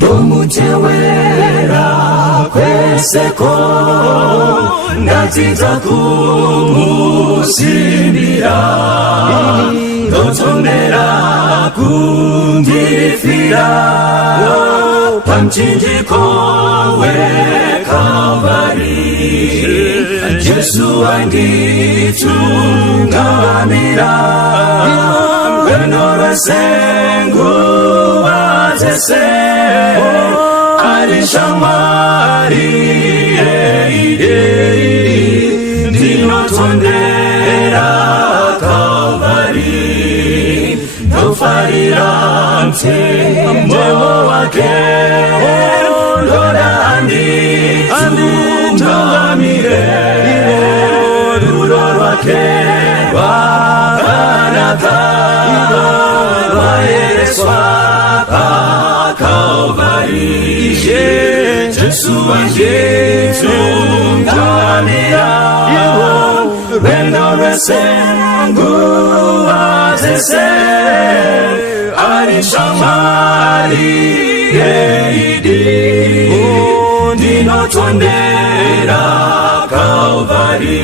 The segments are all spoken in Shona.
Nomutewera kweseko ndatiza kumusimbira ndotomera kundifira pamchinjiko weKalvari Yesu anditungamira rwenorwesengu azese arishamwari ndinotondera Kalvari ndofarira mtemo wake Lora anditungamire rudo rwake rwakanaka rwaereswa Kalvari Yesu anditungamira rwendo rwesengu azese arishamwari ndinotondera Kalvari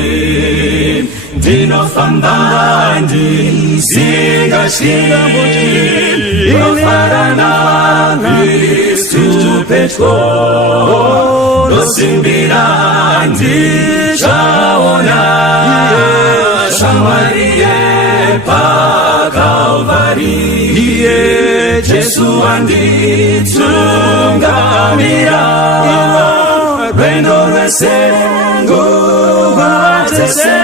ndinofamba ndisingashingamuti inofarana Kristu petro ndosimbira ndichaona shamwari yepaKalvari Yesu anditungamira rwendo rwesengu azese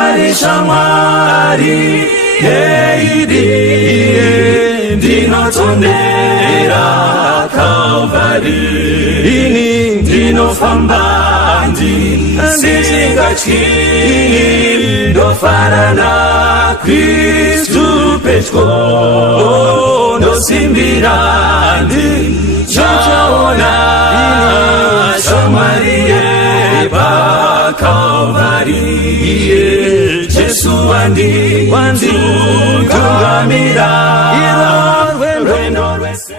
arishamwari ndinotondera Kalvari ndinofamba ndisingatyi ndofarana Kristu petro ndosimbira ndichaona shamwari yepaKalvari Yesu anditungamira